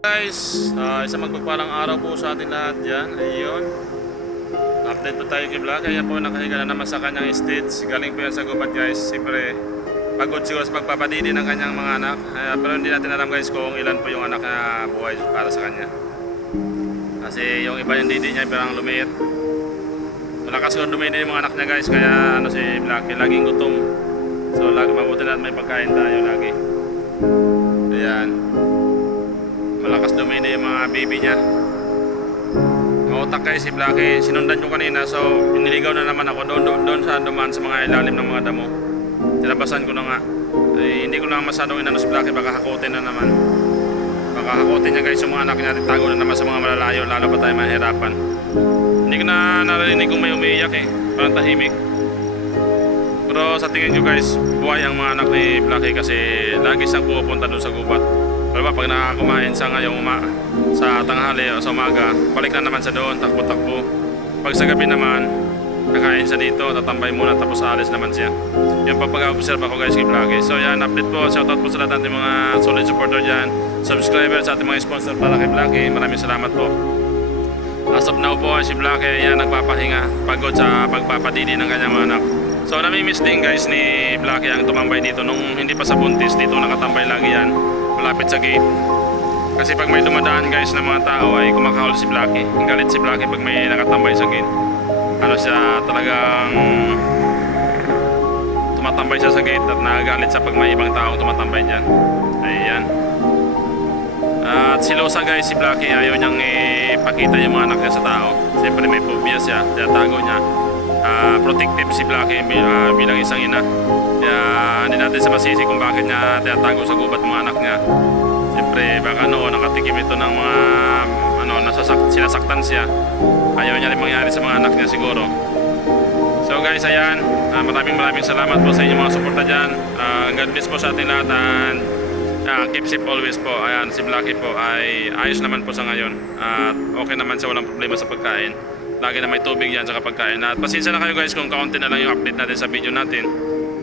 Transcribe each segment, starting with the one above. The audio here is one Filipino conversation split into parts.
Guys, isang magpagpalang araw po sa atin lahat dyan. Ayun, update po tayo kay Black. Ayan po, nakahiga na naman sa kanyang stage. Galing po yan sa gubat guys. Siyempre, pagod siguro sa pagpapadidi ng kanyang mga anak. Pero hindi natin alam guys kung ilan po yung anak na buhay para sa kanya. Kasi yung iba yung didi niya parang lumiit. Malakas ko dumidi yung mga anak niya guys. Kaya ano si Black, laging gutom. So mabuti na may pagkain tayo lagi. Ayan, malakas dumidi yung mga baby niya. Mautak kayo si Blacky. Sinundan ko kanina, so iniligaw na naman ako doon sa dumaan sa mga ilalim ng mga damo. Tinabasan ko na nga. Hindi ko na masyadong inano si Blacky, baka hakutin na naman. Baka hakutin niya guys yung mga anak niya. Tago na naman sa mga malalayo, lalo pa tayo mahirapan. Hindi ko na narinig kung may umiiyak parang tahimik. Pero sa tingin ko guys, buhay ang mga anak ni Blacky kasi lagi siyang pupunta doon sa gubat. Pero ba, pag nakakakumain siya ngayong sa tanghali o sa umaga, balik na naman siya doon, takbo-takbo. Pag sa gabi naman, kakain siya dito, tatambay muna, tapos alis naman siya. Yung pag-observe ako guys kay Blacky. So yan, update po, shoutout po sa lahat ng mga solid supporter dyan, subscriber sa ating mga sponsor para kay Blacky. Maraming salamat po. As of now po, si Blacky yan nagpapahinga, pagod sa pagpapadidi ng kanyang mga anak. So nami-miss din guys ni Blacky ang tumambay dito nung hindi pa sa buntis, dito nakatambay lagi yan malapit sa gate. Kasi pag may dumadaan guys ng mga tao ay kumakahol si Blacky. Ang galit si Blacky pag may nakatambay sa gate. Ano siya, talagang tumatambay siya sa gate at nagagalit siya pag may ibang taong tumatambay dyan. Ayan. At silosa guys si Blacky, ayaw niyang ipakita yung mga anak niya sa tao. Siyempre may phobia siya, tinatago niya. Protective si Blacky bilang isang ina. Kaya hindi natin sa masisi kung bakit niya tinatago sa gubat mga anak niya. Siyempre baka nakatikim ito ng mga sinasaktan siya. Ayaw niya rin mangyari sa mga anak niya siguro. So guys, ayan, maraming salamat po sa inyong mga suporta dyan. God bless po sa ating lahat and keep safe always po. Ayan, si Blacky po ay ayos naman po sa ngayon at okay naman siya, walang problema sa pagkain. Lagi na may tubig yan sa pagkain. At pasensya na kayo guys kung kaunti na lang yung update natin sa video natin.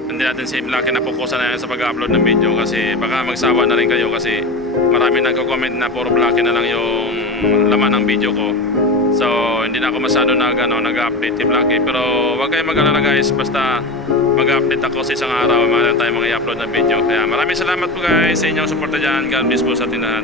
Hindi natin si Blacky na fokusan na yan sa pag-upload ng video kasi baka magsawa na rin kayo kasi marami nagko-comment na puro Blacky na lang yung laman ng video ko. So hindi na ako masyado nag-update si Blacky. Pero huwag kayong mag-alala guys, basta mag-update ako sa isang araw, meron tayong mga i-upload ng video. Kaya maraming salamat po guys sa inyong suporta dyan. God bless po sa ating lahat.